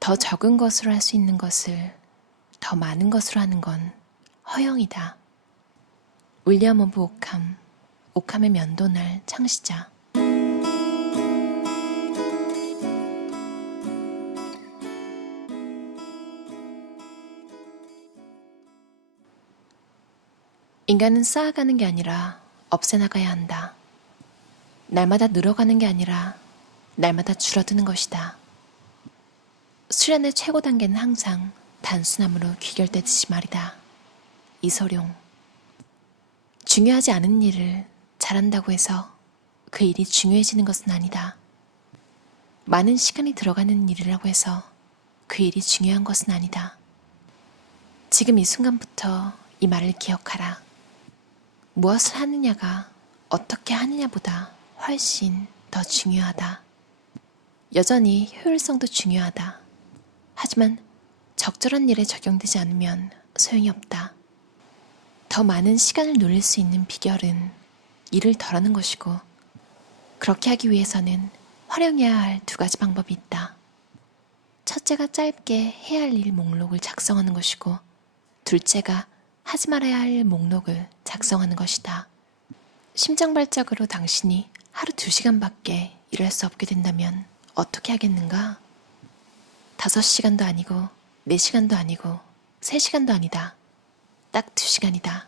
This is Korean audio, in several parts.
더 적은 것으로 할 수 있는 것을 더 많은 것으로 하는 건 허영이다. 윌리엄 오브 오캄, 오캄의 면도날 창시자. 인간은 쌓아가는 게 아니라 없애나가야 한다. 날마다 늘어가는 게 아니라 날마다 줄어드는 것이다. 수련의 최고 단계는 항상 단순함으로 귀결되듯이 말이다. 이소룡. 중요하지 않은 일을 잘한다고 해서 그 일이 중요해지는 것은 아니다. 많은 시간이 들어가는 일이라고 해서 그 일이 중요한 것은 아니다. 지금 이 순간부터 이 말을 기억하라. 무엇을 하느냐가 어떻게 하느냐보다 훨씬 더 중요하다. 여전히 효율성도 중요하다. 하지만 적절한 일에 적용되지 않으면 소용이 없다. 더 많은 시간을 놀릴 수 있는 비결은 일을 덜하는 것이고, 그렇게 하기 위해서는 활용해야 할 두 가지 방법이 있다. 첫째가 짧게 해야 할 일 목록을 작성하는 것이고, 둘째가 하지 말아야 할 목록을 작성하는 것이다. 심장발작으로 당신이 하루 2시간밖에 일할 수 없게 된다면 어떻게 하겠는가? 5시간도 아니고 4시간도 아니고 3시간도 아니다. 딱 2시간이다.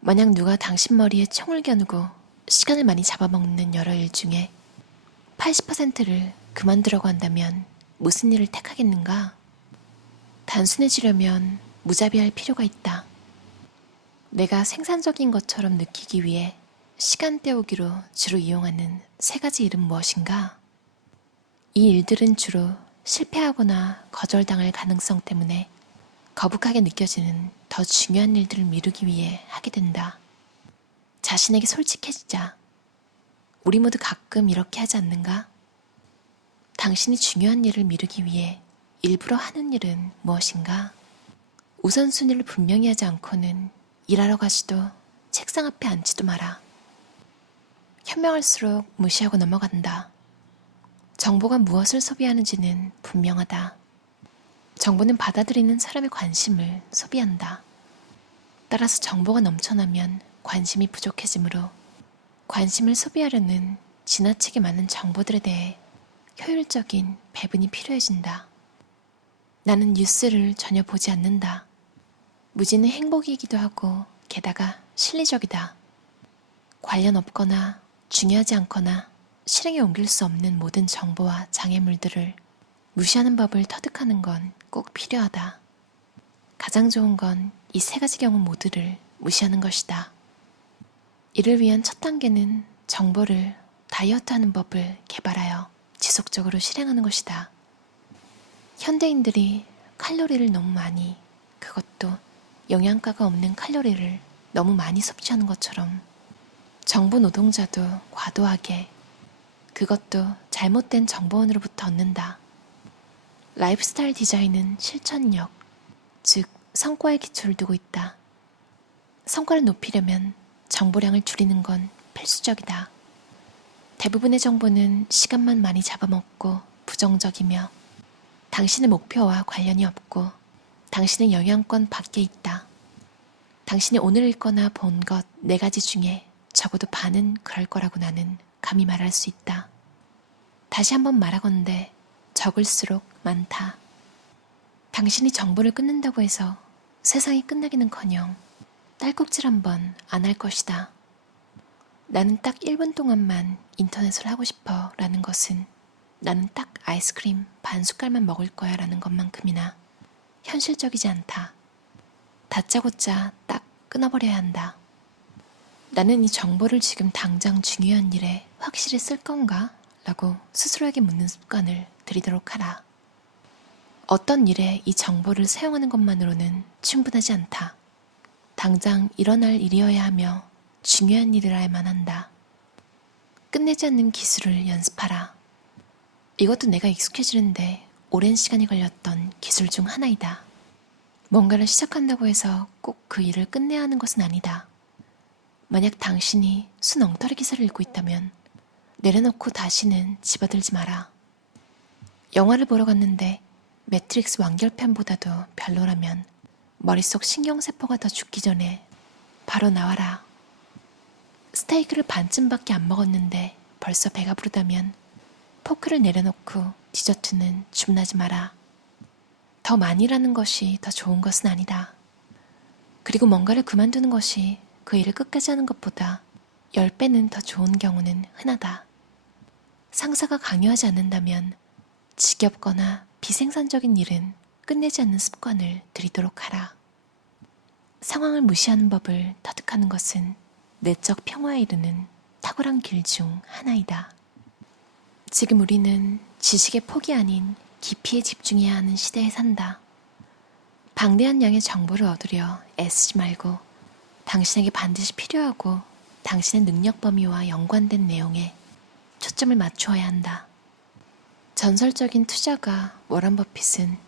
만약 누가 당신 머리에 총을 겨누고 시간을 많이 잡아먹는 여러 일 중에 80%를 그만두려고 한다면 무슨 일을 택하겠는가? 단순해지려면 무자비할 필요가 있다. 내가 생산적인 것처럼 느끼기 위해 시간 때우기로 주로 이용하는 3가지 일은 무엇인가? 이 일들은 주로 실패하거나 거절당할 가능성 때문에 거북하게 느껴지는 더 중요한 일들을 미루기 위해 하게 된다. 자신에게 솔직해지자. 우리 모두 가끔 이렇게 하지 않는가? 당신이 중요한 일을 미루기 위해 일부러 하는 일은 무엇인가? 우선순위를 분명히 하지 않고는 일하러 가지도 책상 앞에 앉지도 마라. 현명할수록 무시하고 넘어간다. 정보가 무엇을 소비하는지는 분명하다. 정보는 받아들이는 사람의 관심을 소비한다. 따라서 정보가 넘쳐나면 관심이 부족해지므로 관심을 소비하려는 지나치게 많은 정보들에 대해 효율적인 배분이 필요해진다. 나는 뉴스를 전혀 보지 않는다. 무지는 행복이기도 하고 게다가 실리적이다. 관련 없거나 중요하지 않거나 실행에 옮길 수 없는 모든 정보와 장애물들을 무시하는 법을 터득하는 건 꼭 필요하다. 가장 좋은 건 이 3가지 경우 모두를 무시하는 것이다. 이를 위한 첫 단계는 정보를 다이어트하는 법을 개발하여 지속적으로 실행하는 것이다. 현대인들이 칼로리를 너무 많이, 그것도 영양가가 없는 칼로리를 너무 많이 섭취하는 것처럼 정보 노동자도 과도하게, 그것도 잘못된 정보원으로부터 얻는다. 라이프스타일 디자인은 실천력, 즉 성과에 기초를 두고 있다. 성과를 높이려면 정보량을 줄이는 건 필수적이다. 대부분의 정보는 시간만 많이 잡아먹고 부정적이며 당신의 목표와 관련이 없고 당신의 영향권 밖에 있다. 당신이 오늘 읽거나 본 것 4가지 중에 적어도 반은 그럴 거라고 나는 감히 말할 수 있다. 다시 한번 말하건대 적을수록 많다. 당신이 정보를 끊는다고 해서 세상이 끝나기는커녕 딸꾹질 한 번 안 할 것이다. 나는 딱 1분 동안만 인터넷을 하고 싶어 라는 것은 나는 딱 아이스크림 반 숟갈만 먹을 거야 라는 것만큼이나 현실적이지 않다. 다짜고짜 딱 끊어버려야 한다. 나는 이 정보를 지금 당장 중요한 일에 확실히 쓸 건가? 라고 스스로에게 묻는 습관을 들이도록 하라. 어떤 일에 이 정보를 사용하는 것만으로는 충분하지 않다. 당장 일어날 일이어야 하며 중요한 일이라야만 한다. 끝내지 않는 기술을 연습하라. 이것도 내가 익숙해지는데 오랜 시간이 걸렸던 기술 중 하나이다. 뭔가를 시작한다고 해서 꼭 그 일을 끝내야 하는 것은 아니다. 만약 당신이 순 엉터리 기사를 읽고 있다면 내려놓고 다시는 집어들지 마라. 영화를 보러 갔는데 매트릭스 완결편보다도 별로라면 머릿속 신경세포가 더 죽기 전에 바로 나와라. 스테이크를 반쯤밖에 안 먹었는데 벌써 배가 부르다면 포크를 내려놓고 디저트는 주문하지 마라. 더 많이라는 것이 더 좋은 것은 아니다. 그리고 뭔가를 그만두는 것이 그 일을 끝까지 하는 것보다 10배는 더 좋은 경우는 흔하다. 상사가 강요하지 않는다면 지겹거나 비생산적인 일은 끝내지 않는 습관을 들이도록 하라. 상황을 무시하는 법을 터득하는 것은 내적 평화에 이르는 탁월한 길 중 하나이다. 지금 우리는 지식의 폭이 아닌 깊이에 집중해야 하는 시대에 산다. 방대한 양의 정보를 얻으려 애쓰지 말고 당신에게 반드시 필요하고 당신의 능력 범위와 연관된 내용에 초점을 맞추어야 한다. 전설적인 투자가 워런 버핏은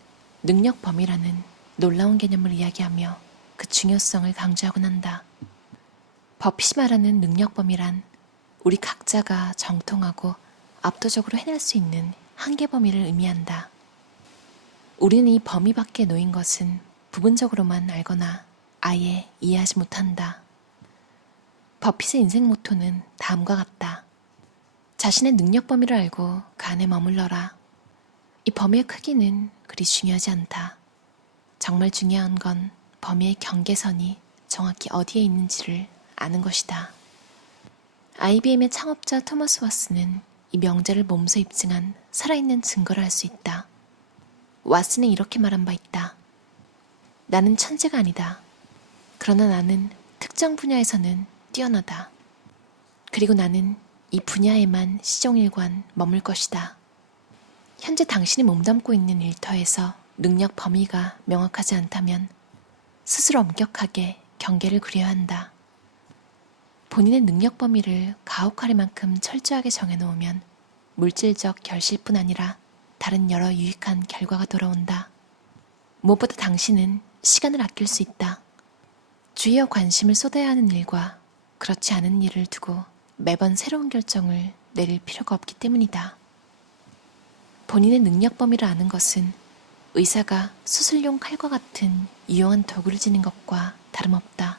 능력 범위라는 놀라운 개념을 이야기하며 그 중요성을 강조하곤 한다. 버핏이 말하는 능력 범위란 우리 각자가 정통하고 압도적으로 해낼 수 있는 한계 범위를 의미한다. 우리는 이 범위 밖에 놓인 것은 부분적으로만 알거나 아예 이해하지 못한다. 버핏의 인생 모토는 다음과 같다. 자신의 능력 범위를 알고 그 안에 머물러라. 이 범위의 크기는 그리 중요하지 않다. 정말 중요한 건 범위의 경계선이 정확히 어디에 있는지를 아는 것이다. IBM의 창업자 토머스 왓슨은 이 명제를 몸소 입증한 살아있는 증거를 알 수 있다. 왓슨은 이렇게 말한 바 있다. 나는 천재가 아니다. 그러나 나는 특정 분야에서는 뛰어나다. 그리고 나는 이 분야에만 시종일관 머물 것이다. 현재 당신이 몸담고 있는 일터에서 능력 범위가 명확하지 않다면 스스로 엄격하게 경계를 그려야 한다. 본인의 능력 범위를 가혹할 만큼 철저하게 정해놓으면 물질적 결실뿐 아니라 다른 여러 유익한 결과가 돌아온다. 무엇보다 당신은 시간을 아낄 수 있다. 주의와 관심을 쏟아야 하는 일과 그렇지 않은 일을 두고 매번 새로운 결정을 내릴 필요가 없기 때문이다. 본인의 능력 범위를 아는 것은 의사가 수술용 칼과 같은 유용한 도구를 지닌 것과 다름없다.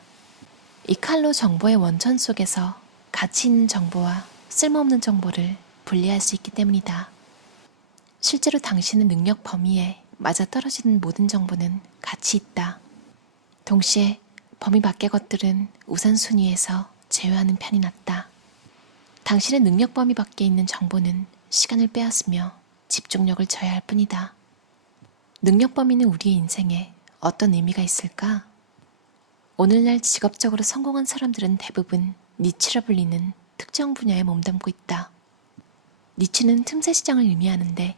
이 칼로 정보의 원천 속에서 가치 있는 정보와 쓸모없는 정보를 분리할 수 있기 때문이다. 실제로 당신의 능력 범위에 맞아떨어지는 모든 정보는 가치 있다. 동시에 범위 밖의 것들은 우선순위에서 제외하는 편이 낫다. 당신의 능력 범위 밖에 있는 정보는 시간을 빼앗으며 집중력을 저해할 뿐이다. 능력 범위는 우리의 인생에 어떤 의미가 있을까? 오늘날 직업적으로 성공한 사람들은 대부분 니치라 불리는 특정 분야에 몸담고 있다. 니치는 틈새 시장을 의미하는데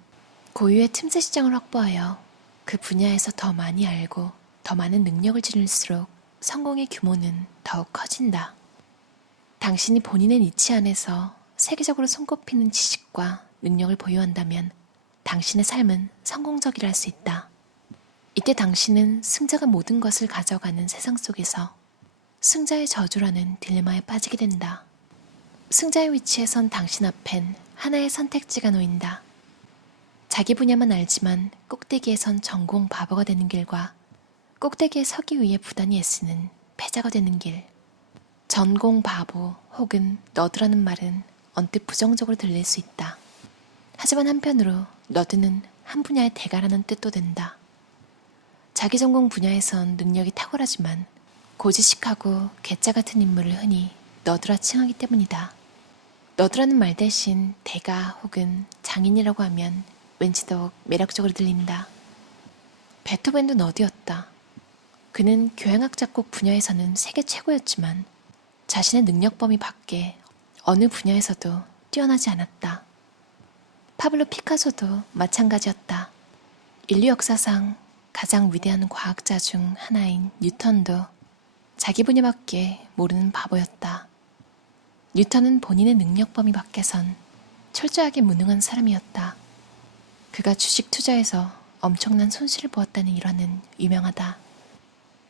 고유의 틈새 시장을 확보하여 그 분야에서 더 많이 알고 더 많은 능력을 지닐수록 성공의 규모는 더욱 커진다. 당신이 본인의 니치 안에서 세계적으로 손꼽히는 지식과 능력을 보유한다면 당신의 삶은 성공적이라 할 수 있다. 이때 당신은 승자가 모든 것을 가져가는 세상 속에서 승자의 저주라는 딜레마에 빠지게 된다. 승자의 위치에 선 당신 앞엔 하나의 선택지가 놓인다. 자기 분야만 알지만 꼭대기에 선 전공 바보가 되는 길과 꼭대기에 서기 위해 부단히 애쓰는 패자가 되는 길. 전공 바보 혹은 너드라는 말은 언뜻 부정적으로 들릴 수 있다. 하지만 한편으로 너드는 한 분야의 대가라는 뜻도 된다. 자기 전공 분야에선 능력이 탁월하지만 고지식하고 괴짜 같은 인물을 흔히 너드라 칭하기 때문이다. 너드라는 말 대신 대가 혹은 장인이라고 하면 왠지 더욱 매력적으로 들린다. 베토벤도 너드였다. 그는 교향악 작곡 분야에서는 세계 최고였지만 자신의 능력 범위 밖에 어느 분야에서도 뛰어나지 않았다. 파블로 피카소도 마찬가지였다. 인류 역사상 가장 위대한 과학자 중 하나인 뉴턴도 자기 분야밖에 모르는 바보였다. 뉴턴은 본인의 능력 범위 밖에선 철저하게 무능한 사람이었다. 그가 주식 투자에서 엄청난 손실을 보았다는 일화는 유명하다.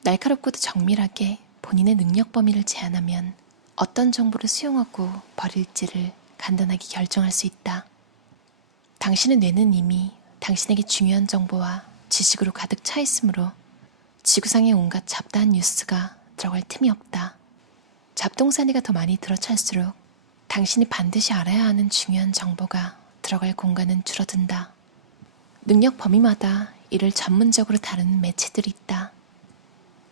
날카롭고도 정밀하게 본인의 능력 범위를 제한하면 어떤 정보를 수용하고 버릴지를 간단하게 결정할 수 있다. 당신의 뇌는 이미 당신에게 중요한 정보와 지식으로 가득 차 있으므로 지구상의 온갖 잡다한 뉴스가 들어갈 틈이 없다. 잡동사니가 더 많이 들어찰수록 당신이 반드시 알아야 하는 중요한 정보가 들어갈 공간은 줄어든다. 능력 범위마다 이를 전문적으로 다루는 매체들이 있다.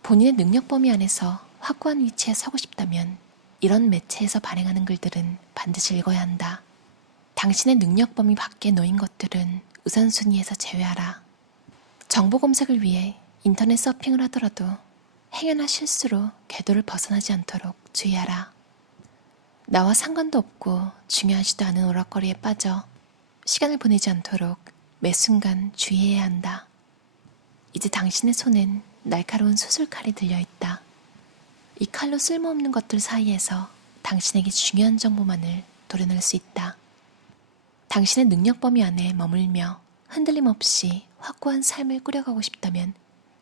본인의 능력 범위 안에서 확고한 위치에 서고 싶다면 이런 매체에서 발행하는 글들은 반드시 읽어야 한다. 당신의 능력 범위 밖에 놓인 것들은 우선순위에서 제외하라. 정보 검색을 위해 인터넷 서핑을 하더라도 행여나 실수로 궤도를 벗어나지 않도록 주의하라. 나와 상관도 없고 중요하지도 않은 오락거리에 빠져 시간을 보내지 않도록 매 순간 주의해야 한다. 이제 당신의 손엔 날카로운 수술칼이 들려있다. 이 칼로 쓸모없는 것들 사이에서 당신에게 중요한 정보만을 도려낼 수 있다. 당신의 능력 범위 안에 머물며 흔들림 없이 확고한 삶을 꾸려가고 싶다면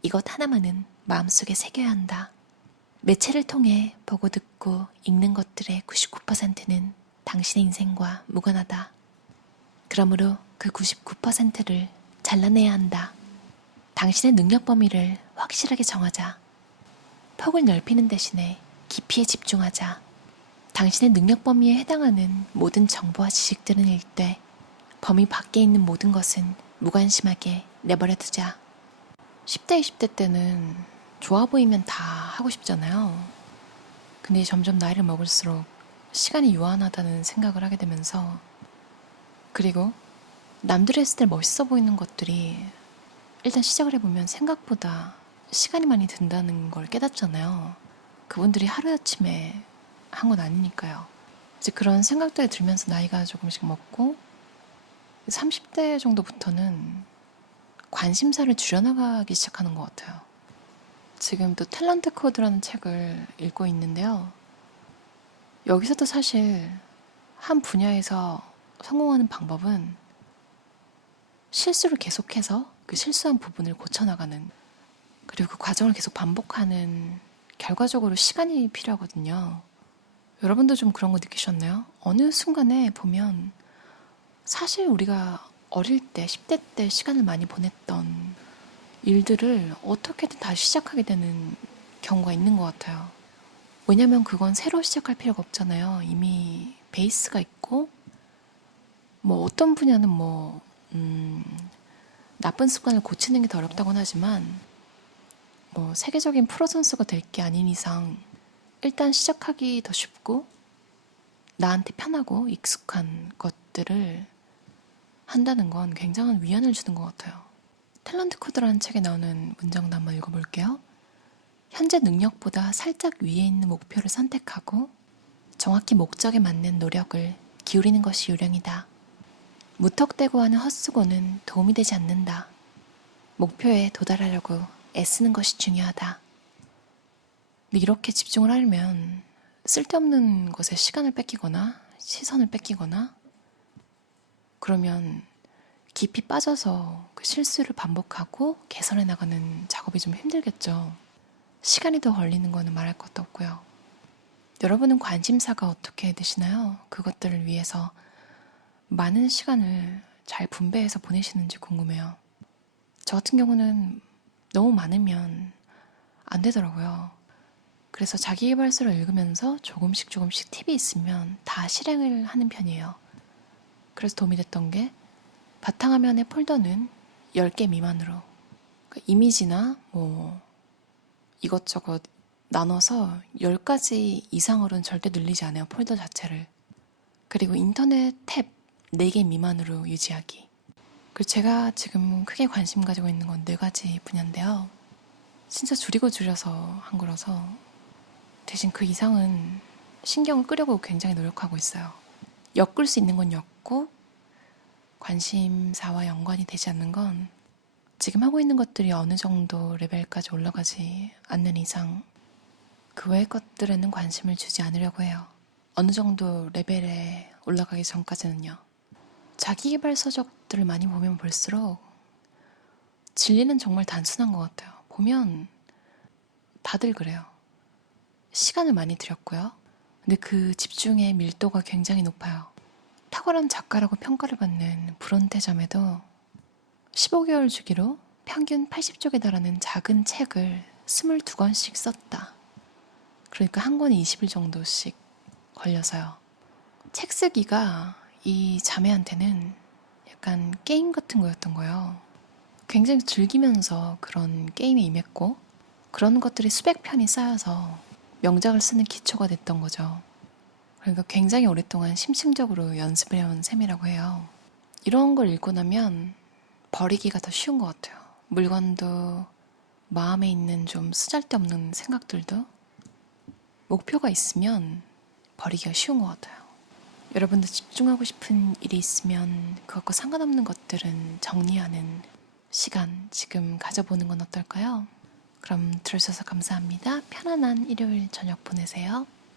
이것 하나만은 마음속에 새겨야 한다. 매체를 통해 보고 듣고 읽는 것들의 99%는 당신의 인생과 무관하다. 그러므로 그 99%를 잘라내야 한다. 당신의 능력 범위를 확실하게 정하자. 폭을 넓히는 대신에 깊이에 집중하자. 당신의 능력 범위에 해당하는 모든 정보와 지식들은 읽되 범위 밖에 있는 모든 것은 무관심하게 내버려 두자. 10대, 20대 때는 좋아 보이면 다 하고 싶잖아요. 근데 점점 나이를 먹을수록 시간이 유한하다는 생각을 하게 되면서, 그리고 남들이 했을 때 멋있어 보이는 것들이 일단 시작을 해보면 생각보다 시간이 많이 든다는 걸 깨닫잖아요. 그분들이 하루아침에 한 건 아니니까요. 이제 그런 생각들이 들면서 나이가 조금씩 먹고 30대 정도부터는 관심사를 줄여나가기 시작하는 것 같아요. 지금 또 탤런트 코드라는 책을 읽고 있는데요. 여기서도 사실 한 분야에서 성공하는 방법은 실수를 계속해서 그 실수한 부분을 고쳐나가는, 그리고 그 과정을 계속 반복하는, 결과적으로 시간이 필요하거든요. 여러분도 좀 그런 거 느끼셨나요? 어느 순간에 보면 사실 우리가 어릴 때, 10대 때 시간을 많이 보냈던 일들을 어떻게든 다시 시작하게 되는 경우가 있는 것 같아요. 왜냐면 그건 새로 시작할 필요가 없잖아요. 이미 베이스가 있고, 뭐 어떤 분야는 나쁜 습관을 고치는 게 더 어렵다고는 하지만, 뭐 세계적인 프로 선수가 될 게 아닌 이상 일단 시작하기 더 쉽고 나한테 편하고 익숙한 것들을 한다는 건 굉장한 위안을 주는 것 같아요. 탤런트 코드라는 책에 나오는 문장도 한번 읽어볼게요. 현재 능력보다 살짝 위에 있는 목표를 선택하고 정확히 목적에 맞는 노력을 기울이는 것이 요령이다. 무턱대고 하는 헛수고는 도움이 되지 않는다. 목표에 도달하려고 애쓰는 것이 중요하다. 근데 이렇게 집중을 하려면 쓸데없는 것에 시간을 뺏기거나 시선을 뺏기거나, 그러면 깊이 빠져서 그 실수를 반복하고 개선해 나가는 작업이 좀 힘들겠죠. 시간이 더 걸리는 거는 말할 것도 없고요. 여러분은 관심사가 어떻게 되시나요? 그것들을 위해서 많은 시간을 잘 분배해서 보내시는지 궁금해요. 저 같은 경우는 너무 많으면 안 되더라고요. 그래서 자기계발서를 읽으면서 조금씩 팁이 있으면 다 실행을 하는 편이에요. 그래서 도움이 됐던 게, 바탕화면의 폴더는 10개 미만으로, 그러니까 이미지나 뭐 이것저것 나눠서 10가지 이상으로는 절대 늘리지 않아요, 폴더 자체를. 그리고 인터넷 탭 4개 미만으로 유지하기. 그리고 제가 지금 크게 관심 가지고 있는 건 4가지 분야인데요. 진짜 줄여서 한 거라서 대신 그 이상은 신경을 끄려고 굉장히 노력하고 있어요. 엮을 수 있는 건 엮고 관심사와 연관이 되지 않는 건 지금 하고 있는 것들이 어느 정도 레벨까지 올라가지 않는 이상 그 외의 것들에는 관심을 주지 않으려고 해요. 어느 정도 레벨에 올라가기 전까지는요. 자기계발 서적들을 많이 보면 볼수록 진리는 정말 단순한 것 같아요. 보면 다들 그래요. 시간을 많이 들였고요. 근데 그 집중의 밀도가 굉장히 높아요. 탁월한 작가라고 평가를 받는 브론테 자매도 15개월 주기로 평균 80쪽에 달하는 작은 책을 22권씩 썼다. 그러니까 한 권에 20일 정도씩 걸려서요. 책 쓰기가 이 자매한테는 약간 게임 같은 거였던 거예요. 굉장히 즐기면서 그런 게임에 임했고 그런 것들이 수백 편이 쌓여서 명작을 쓰는 기초가 됐던 거죠. 그러니까 굉장히 오랫동안 심층적으로 연습을 해온 셈이라고 해요. 이런 걸 읽고 나면 버리기가 더 쉬운 것 같아요. 물건도 마음에 있는 좀 쓰잘데없는 생각들도 목표가 있으면 버리기가 쉬운 것 같아요. 여러분도 집중하고 싶은 일이 있으면 그것과 상관없는 것들은 정리하는 시간 지금 가져보는 건 어떨까요? 그럼 들어주셔서 감사합니다. 편안한 일요일 저녁 보내세요.